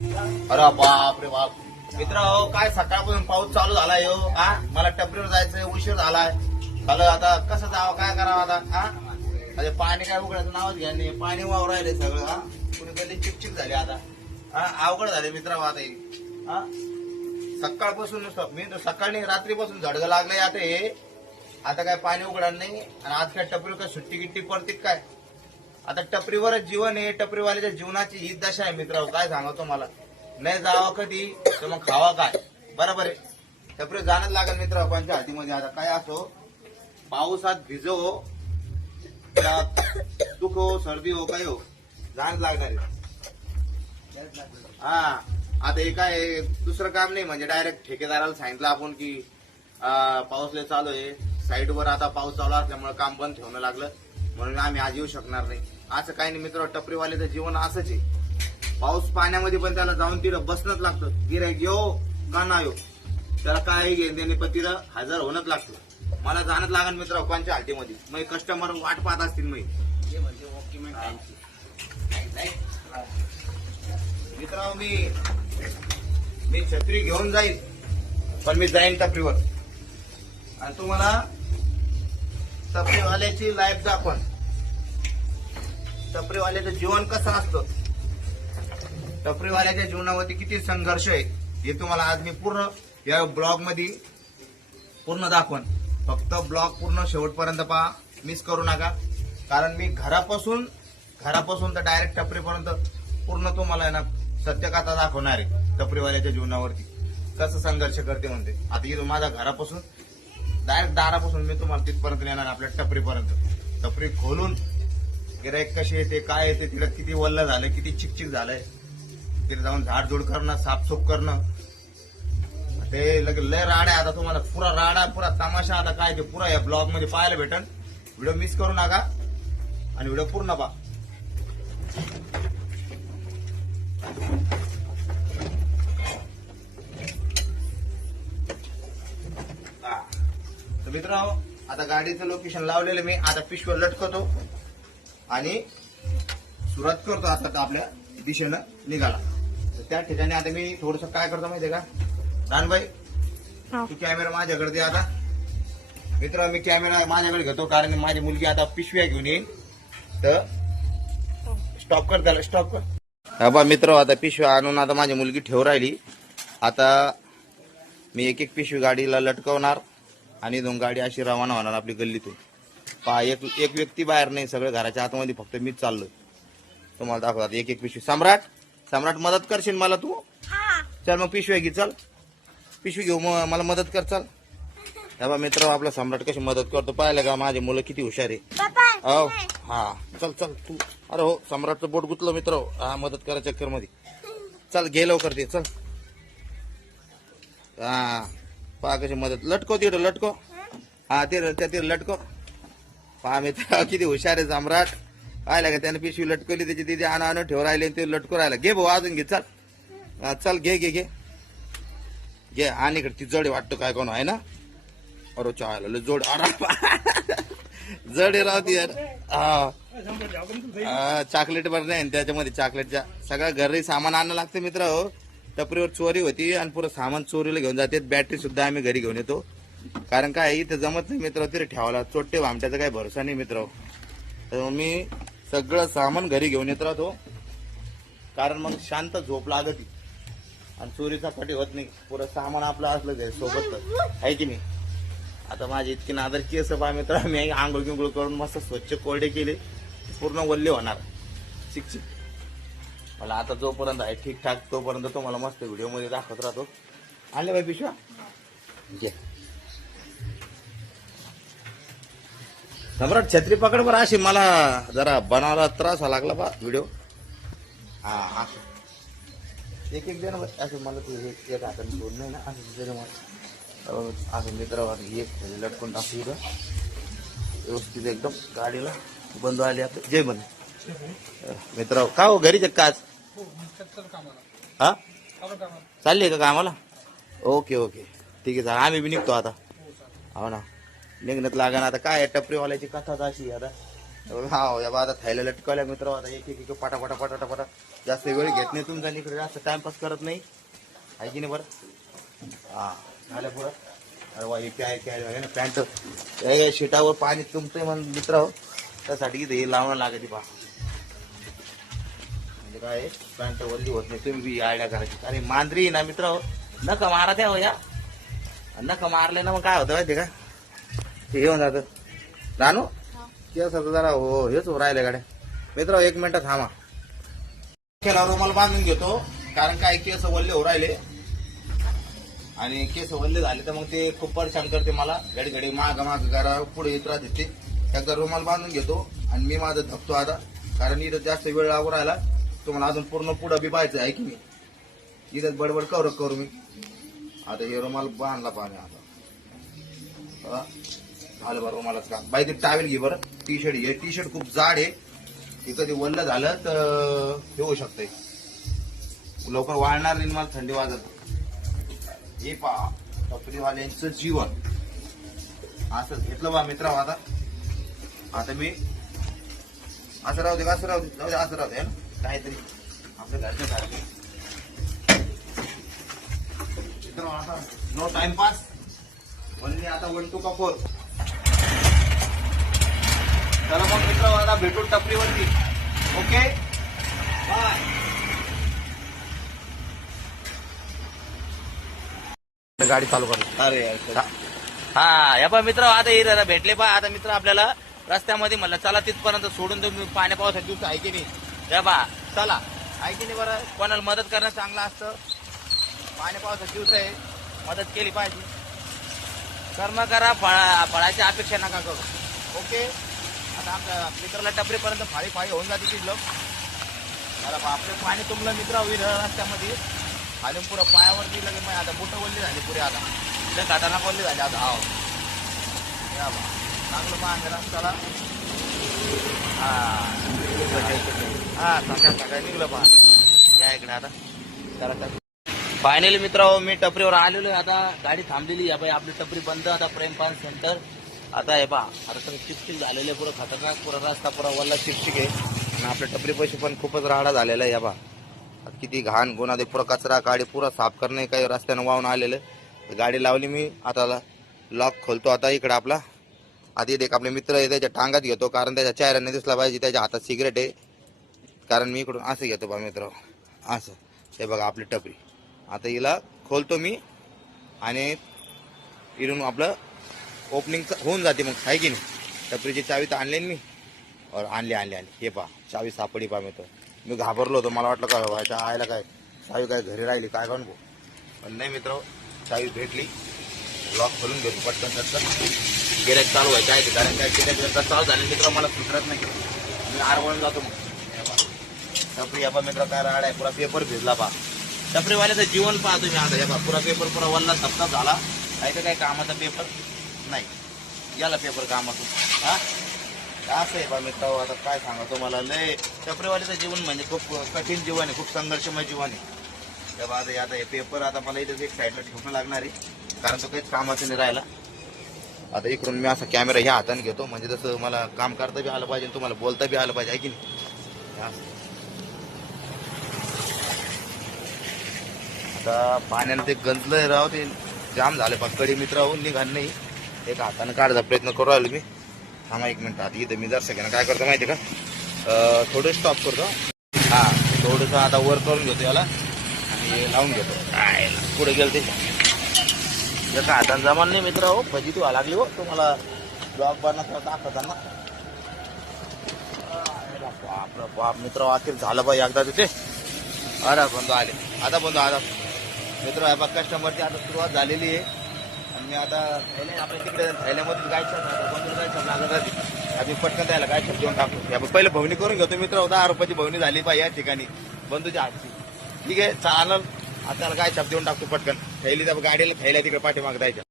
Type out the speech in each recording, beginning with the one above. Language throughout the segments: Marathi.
अरे बाप रे बाप मित्र हो, काय सकाळपासून पाऊस चालू झालाय हो. मला टपरीवर जायचंय, उशीर झालाय. झालं आता कसं जावं, काय करावं आता. अरे पाणी काय उघडायचं नावच घ्या नाही, पाणी वावर राहिले सगळं. कुणी कधी चिकचिक झाली आता. अवघड झाले मित्र आता हे. सकाळपासून नुसतं मी तर सकाळी रात्रीपासून झडगं लागलंय आता हे. आता काय पाणी उघडणार नाही आणि आज काय टपरीवर काय सुट्टी गिट्टी पडते काय. आता टपरीवरच जीवन आहे, टपरीवाल्याच्या जीवनाची ही दशा आहे मित्र. काय सांगतो मला, नाही जावं कधी तर मग खावा काय. बरोबर आहे, टपरी जाणंच लागेल मित्र पंच्या हातीमध्ये. आता काय असो, पावसात भिजो, दुख हो सर्दी हो काय हो, जाणच लागणार आहे. आता हे काय दुसरं काम नाही, म्हणजे डायरेक्ट ठेकेदाराला सांगितलं आपण की पाऊस लय चालू आहे, साईडवर आता पाऊस चालू असल्यामुळे काम बंद ठेवणं लागलं, म्हणून आम्ही आज येऊ शकणार नाही. असं काही नाही मित्र, टपरीवाल्याचं जीवन असंच आहे. पाऊस पाण्यामध्ये पण त्याला जाऊन तिथं बसणंच लागतं. गिऱ्हाईक येऊ का ना येऊ, त्याला काय घेणे पण तिथं हजर होणंच लागतं. मला जाणंच लागेल मित्र पंच्या हातीमध्ये. मग कस्टमर वाट पाहत असतील. मित्र मी छत्री घेऊन जाईन, पण मी जाईन टपरीवर आणि तुम्हाला टपरीवाल्याची लाईफ दाखवण. टपरीवाल्याचं जीवन कसं असतं, टपरीवाल्याच्या जीवनावरती किती संघर्ष आहे, हे तुम्हाला आज मी पूर्ण या ब्लॉग मध्ये पूर्ण दाखवण. फक्त ब्लॉग पूर्ण शेवटपर्यंत पहा, मिस करू नका. कारण मी घरापासून तर डायरेक्ट टपरीपर्यंत पूर्ण तुम्हाला ना सत्यकथा दाखवणार आहे. टपरीवाल्याच्या जीवनावरती कसं संघर्ष करते म्हणते. आता इथून माझ्या घरापासून डायरेक्ट दारापासून मी तुम्हाला तिथपर्यंत येणार, आपल्या टपरीपर्यंत. टपरी खोलून गिऱ्हाईक कसे येते, काय येते, तिला किती वल्ल झालं, किती चिकचिक झालंय, तिथे जाऊन झाडझूड करणं, साफसूफ करणं, ते लय राडा आहे. आता तुम्हाला पुरा राडा, पुरा तमाशा आता काय ते पुरा या ब्लॉग मध्ये पाहायला भेटन. व्हिडिओ मिस करू नका आणि व्हिडिओ पूर्ण पहा. तर मित्रांनो, आता गाडीचं लोकेशन लावलेलं मी. आता पिशव्या लटकवतो आणि सुरुवात करतो आता आपल्या दिशेनं निघाला. तर त्या ठिकाणी आता मी थोडस काय करतो माहितीये का, रानबाई तू कॅमेरा माझ्याकडे दे. आता मित्र मी कॅमेरा माझ्याकडे घेतो, कारण माझी मुलगी आता पिशव्या घेऊन येईल. तर स्टॉप कर, त्याला स्टॉप कर. हा बा मित्र, आता पिशव्या आणून आता माझी मुलगी ठेव राहिली. आता मी एक एक पिशवी गाडीला लटकवणार आणि दोन गाडी अशी रवाना होणार आपली गल्लीतून. पहा, एक व्यक्ती बाहेर नाही, सगळं घराच्या आतमध्ये फक्त मीच चाललोय. तुम्हाला दाखवतात एक एक पिशवी. सम्राट मदत करशील मला तू? चल मग पिशवी घे, चल पिशवी घेऊ, मग मला मदत कर. चल बा मित्र, आपला सम्राट कशी मदत करतो पाहिलं का. माझे मुलं किती हुशार आहे. हो हा, चल चल तू. अरे हो, सम्राटचं बोट गुतलं मित्र. हा, मदत करा चक्कर मध्ये. चल घे लवकर ते, चल. हा पहा कशी मदत. लटको तिथं, लटको. हा ते लटको. पहा मित्र किती हुशार आहे सम्राट. पाहिलं का, त्याने पिशवी लटकवली, त्याची दिदी आणून ठेव राहिले, ते लटको राहिला. घे भाऊ, अजून घे. चल चल घे घे घे घे. आणि इकडे ती जड वाटतो काय कोण आहे ना. अरे चाल जोड, जड राहते यार. चॉकलेट बर नाही, त्याच्यामध्ये चॉकलेटच्या सगळं घरी सामान आणणं लागतं मित्र. हो, टपरीवर चोरी होती आणि पुरं सामान चोरीला घेऊन जाते. बॅटरी सुद्धा आम्ही घरी घेऊन येतो, कारण काय इथे जमत नाही मित्र तिथे ठेवायला. चोट्टे भामट्याचा काही भरोसा नाही मित्र. तर मी सगळं सामान घरी घेऊन येत राहतो, कारण मग शांत झोप लागत आणि चोरीचा पटी होत नाही. पुरं सामान आपलं असलं सोबत आहे की नाही. आता माझी इतकी नादर केस पहा मित्र, मी आंघोळ गिंगोळ करून मस्त स्वच्छ कोरडे केले, पूर्ण वल्ले होणार चिकचिक. मला आता जोपर्यंत आहे ठीकठाक तोपर्यंत तुम्हाला मस्त व्हिडिओ मध्ये दाखवत राहतो. आणले बाई पिशव्या, घे. सम्राट छत्री पकड बरं. अशी मला जरा बनावला त्रास लागला बा व्हिडिओ. हा एक एक जण असं मला ते एक हाताने सोड नाही ना, असं जण असं मित्र एक लटकून टाकू इथं व्यवस्थित एकदम. गाडीला बंद आली आपली. जय बंद मित्र. का हो घरीच काच? हा चालली का कामाला? ओके ओके ठीक आहे, आम्ही बी निघतो आता. हो ना, निघण्यात लागा ना. आता काय टपरीवाल्याची कथाच अशी. आता हा या बा आता थैल्या लटकवल्या मित्र. आता एक एक पाटा पाटा पाटा पाटा जास्त वेळ घेत नाही तुमचा इकडे, जास्त टाइमपास करत नाही आहे की नाही बरं. हा झालं पुरं. अरे वा काय काय ना पॅन्ट शिटावर पाणी तुमचं म्हण मित्र त्यासाठी इथे हे लावणं लागते पहा. म्हणजे काय पॅन्ट वल्ली होत नाही. तुम्ही बी आयडिया करायची. अरे मांजरी ना मित्र नका मारा त्या हो या. नका मारले ना मग काय होतं माहिती का ते येऊन जातं रानू केस होतं जरा. हो हेच हो राहिले गाड्या मित्र. एक मिनिट थांबा. खेळा रुमाल बांधून घेतो कारण काय केस वल्ले हो राहिले आणि केस वल्ले झाले तर मग ते खूप परेशान करते मला. घडी घडी माग माग करा पुढे येत राहते ते. एकदा रुमाल बांधून घेतो आणि मी माझं धपतो आता कारण इथं जास्त वेळ लागू राहिला. तुम्हाला अजून पूर्ण पुढं बी पाहायचं आहे की मी इथंच बडबड करू मी. आता हे रुमाल बांधला पाणी आता झालं बरं रुमालाच का बाई. ते टावेल घे बरं. टी शर्ट घे. टी शर्ट खूप जाड आहे. ते कधी वल्ल झालं तर हे होऊ शकतंय. लवकर वाळणार नाही मला थंडी वाजत. हे पहा टपरीवाल्यांचं जीवन असं घेतलं बा मित्र. आता मी असं राहू दे असं राहू दे असं राहू दे ना काहीतरी आपल्या घरच्या सारखे. आता नो टाइमपास म्हणजे आता 1 2 का 4. चला मग मित्र आता भेटू टपरीवरती. Okay bye. गाडी चालू कर. अरे हा या पा मित्र आता हे भेटले पा. आता मित्र आपल्याला रस्त्यामध्ये म्हणलं चला तिथपर्यंत सोडून देऊ. पाण्या पावसाचे दिवस आहे की नाही या बा. चला आहे की नाही बरं. कोणाला मदत करणं चांगलं असतं. पाण्या पावसाचे दिवस आहे मदत केली पाहिजे. कर्म करा फळाची अपेक्षा नका करू. ओके आता आमच्या मित्राला टपरीपर्यंत फाळी होऊन जाते तिथलं. अरे बापरे पाणी तुमलं मित्र होईल रस्त्यामध्ये खाली पुरं पायावरती लगे. मग आता बुटं वल्ली झाली पुरे. आता त्या घाटाना वल्ली झाली आता. हाव या बा चांगलं पाणी रस्त्याला. हा सकाळ निघलं पहा. या इकडे आता जरा फायनली मित्र मी टपरीवर आलेलो आहे. आता गाडी थांबलेली आहे. आपली टपरी बंद. आता प्रेमपान सेंटर आता आहे पहा. आता सगळं चिकचिक झालेलं आहे. पुरं खतरनाक पुरा रस्ता पुरा वल्ला चिकचिक आहे. आणि आपल्या टपरी पैसे पण खूपच राडा झालेला आहे. या बा किती घाण गुन्हा दे. पुरा कचरा गाडी पुरा साफ करणे काही रस्त्यानं वाहून आलेलं. गाडी लावली मी. आता लॉक खोलतो. आता इकडे आपला आधी एक आपले मित्र आहे त्याच्या टांगात घेतो कारण त्याच्या चेहऱ्याने दिसला पाहिजे. त्याच्या हातात सिगरेट आहे कारण मी इकडून असं घेतो बा मित्र असं. हे बघा आपली टपरी. आता हिला खोलतो मी आणि इकडून आपलं ओपनिंग होऊन जाते मग आहे की नाही. टपरीची चावी तर आणली मी. और आणली हे पहा चावी सापडी पहा मित्र. मी घाबरलो होतो. मला वाटलं काय व्हायच्या आयला काय चावी काय घरी राहिली काय करून पण नाही मित्र चावी भेटली. लॉक खोलून घेतो पटकन पटकन. गिऱ्हाईक चालू व्हायचं आहे कारण काय गिऱ्हाईक चालू झाले मित्र मला सुधरत नाही. मी आरवळून जातो मग. टपरी या मित्र काय राड आहे. पुरा पेपर भिजला पहा. टपरीवाल्याचं जीवन पहा तुम्ही. आता या पुरा पेपर पुरा वल्ला सप्ताह झाला. काय तर काय कामाचा पेपर नाही. याला पेपर कामातून हा असं आहे बा मित्र. आता काय सांगा तुम्हाला लय टपरीवाल्याचं जीवन म्हणजे खूप कठीण जीवन आहे. खूप संघर्षमय जीवन आहे. तेव्हा आता हे पेपर आता मला इथं एक साईडला ठेवणं लागणार आहे कारण तो काहीच कामाचं नाही राहिला. आता इकडून मी असा कॅमेरा ह्या हाताने घेतो म्हणजे जसं मला काम करता बी आलं पाहिजे तुम्हाला बोलता बी आलं पाहिजे आहे की नाही. आता पाण्यानं ते गंजलंय राव. ते जाम झाले पक्कडी मित्र हो निघाल नाही. एक हाताने काढायचा प्रयत्न करू राहिलो मी. थांबा एक मिनिट. आता इथं मी जर सगळ्यांना काय करतो माहिती आहे का थोडं स्टॉप करतो. हा थोडंसं आता वर करून घेतो याला आणि लावून घेतो. काय पुढे गेलं ते जसं हाताने जमान नाही मित्र हो. भजी तू लागली हो तुम्हाला ब्लॉग बनवता दाखवताना. आपलं बाप मित्र अखेर झालं पाहिजे एकदा तिथे. अरे बंधू आले. आता बंधू आता मित्र आहे कस्टमरची आता सुरुवात झालेली आहे. आणि मी आता आपल्या तिकडे थैल्यामध्ये गाय बंधूला गाय लागत राहते. आम्ही पटकन द्यायला गाय देऊन टाकतो. पहिले भवनी करून घेतो मित्र. 10 रुपयाची भवनी झाली पाहिजे या ठिकाणी बंधूच्या हातची. ठीक आहे चालेल. आता त्याला गाय छाप देऊन टाकतो पटकन. थैली गाडीला थैल्या तिकडे पाठीमाग द्यायच्या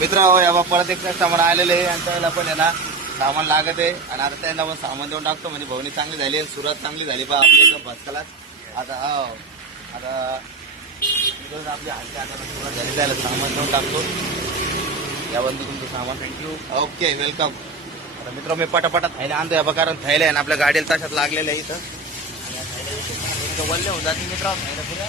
मित्र. या परत एक कस्टमर आलेले आहे आणि त्याला पण आहे ना सामान लागत आहे. आणि आता त्यांना पण सामान देऊन टाकतो म्हणजे भवनी चांगली झाली आणि सुरुवात चांगली झाली पहा आपल्या एकदम भस्कला. आता आता आपली हालची आता सुरुवात झाली त्याला सामान देऊन टाकतो. या बंधू तुमचं सामान. थँक्यू. Okay welcome. आता मित्र मी पटापटा थैल्या आणतोय बा, कारण थैल्या आहे ना आपल्या गाडीला तशात लागलेल्या आहे इथं. आणि या थैल्या वल्ले होऊन जाते मित्र, थैल्या पुऱ्या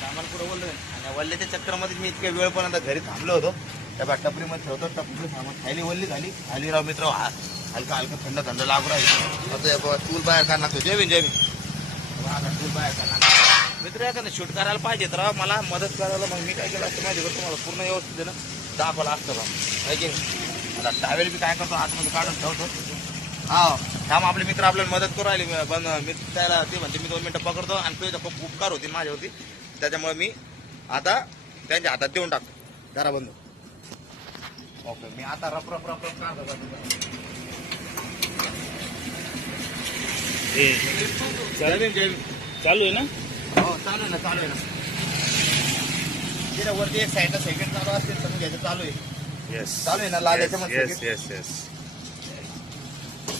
सामान पुरं वल्ल होईल. आणि या वल्ल्याच्या चक्करमध्ये मी इतक्या वेळपर्यंत घरी थांबलो होतो. त्या बा टपरीमध्ये ठेवतो, टपरी सामान थैली वल्ली झाली राव मित्र. हलका हलका थंड थंड लागू राहील. आता टूल बाहेर काढणार तो. जय भीम. आता टूल बाहेर काढणार मित्र. एखादं शूट करायला पाहिजे तर मला मदत करायला. मग मी काय केलं असतं माहिती करतो, तुम्हाला पूर्ण व्यवस्थित ना दाखवलं असतं बा, आहे की नाही. आता ट्रॅव्हल बी काय करतो, आतमध्ये काढून ठेवतो. हा थांब, आपले मित्र आपल्याला मदत करू राहिले. पण मी त्याला ते म्हणते मी 2 मिनिटं पकडतो. आणि तो खूप उपकार होती माझ्यावरती, त्याच्यामुळे मी आता त्यांच्या हातात देऊन टाकतो. जरा बंद. ओके, मी आता रप रप रप रप काढतो. चालू आहे ना? हो चालू आहे ना, चालू आहे ना. तिला वरती एक साईडला सेकंड चालू असते, समजून घ्यायचं. चालू आहे, येस चालू आहे ना लागायचं मग येस येस येस.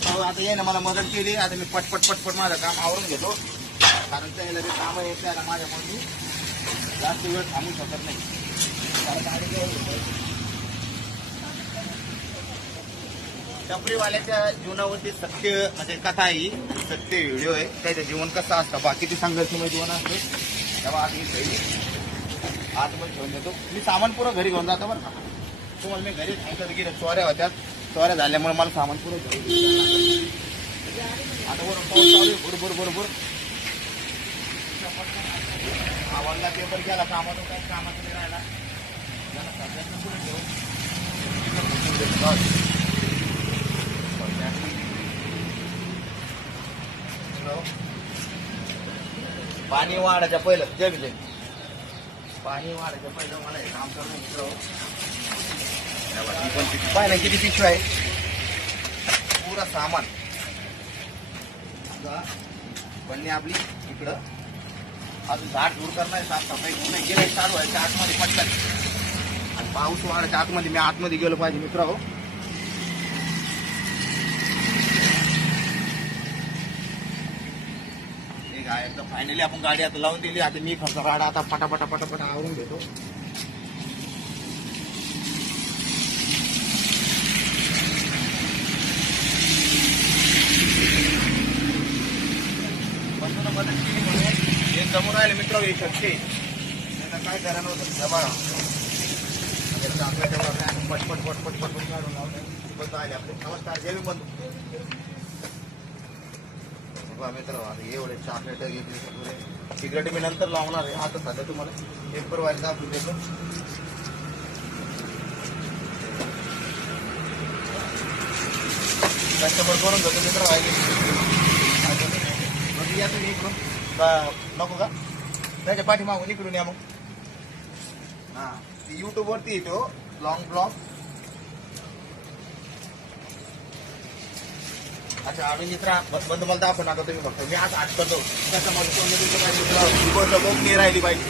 आता ये ना मला मदत केली. आता मी पटपट पटपट माझं काम आवरून घेतो, कारण त्याला ते काम येत त्याला माझ्यामुळे मी जास्त वेळ थांबू शकत नाही. कारण गाडी टपरीवाल्याच्या जीवनावरती सत्य म्हणजे कथा आहे ही, सत्य व्हिडिओ आहे. त्याचं जीवन कसं असतं, बाकी ते संघर्षमय जीवन असतं. तेव्हा आता मी घरी आतमध्ये घेऊन देतो. मी सामान पुरं घरी घेऊन जातो बरं का. तुम्हाला मी घरी सांगतो की चोऱ्या होत्या, चोऱ्या झाल्यामुळे मला सामान पुरं घरी. आता बरोबर पाऊस चालू आहे, बरोबर बरोबर. आवडला पेपर गेला कामातून, काय कामाचं नाही राहिला. पुढे ठेवून पाणी वाढायच्या पहिलं. जय विजय. पाणी वाढायच्या पहिलं मला हे काम करून मित्र. पाहिलं किती पिशवी आहे, पुरा सामान. बनली आपली इकडं. अजून झाड दूर करणार, साफसफाई पूर्ण गेलं चालू व्हायच्या आतमध्ये पटकन. आणि पाऊस वाढायच्या आतमध्ये मी आतमध्ये गेलो पाहिजे मित्र. हो फायनली आपण गाडी आता लावून दिली. आता मी फक्त गाडा आता पटापटा पटापटा आवरून घेतो. मदत केली म्हणून हे समोर राहिले मित्र. हे शक्य काय करा नव्हतं बघा. पटपट पटपट पटपट काढून लावलं बंद आले आपले. नमस्कार, जय भीम बंधू. मित्र एवढे चॉकलेट घेतले, सिगरेट मी नंतर लावणार आहे. आता सध्या तुम्हाला पेपर वाईज दाखवून देतो. कस्टमर करून घेतो मित्र. राहिले या तुम्ही इकडून नको का, त्याच्या पाठीमागून इकडून या. मग हा युट्यूब वरती येतो लॉंग ब्लॉग. अच्छा आम्ही मित्र बंद मला दाखवून आता तुम्ही फक्त. मी आज आठ करतो त्याच्यामध्ये गोपनीय राहिली पाहिजे.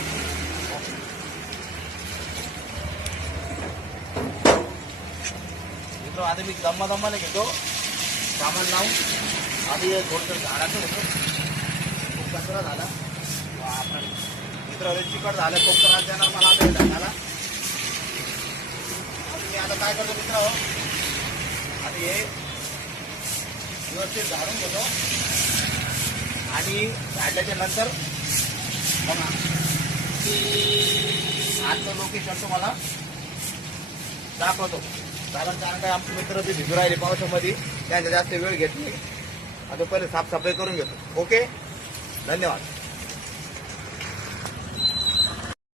मित्र आता मी दम्माने घेतो सामान लावून. आधी थोडंसं झाडाचं होतं, खूप कचरा झाला मित्र. चिकट झालं, खूप त्रास देणार मला आता झाडाला. मी आता काय करतो मित्र, आता हे व्यवस्थित झाडून घेतो. आणि झाडल्याच्या नंतर बघा आजचं लोकेशन तुम्हाला दाखवतो. कारण काय आमचे मित्र ते भिजू राहिले पावसामध्ये, त्यांचा जास्त वेळ घेत नाही. आता पहिले साफसफाई करून घेतो. ओके, धन्यवाद.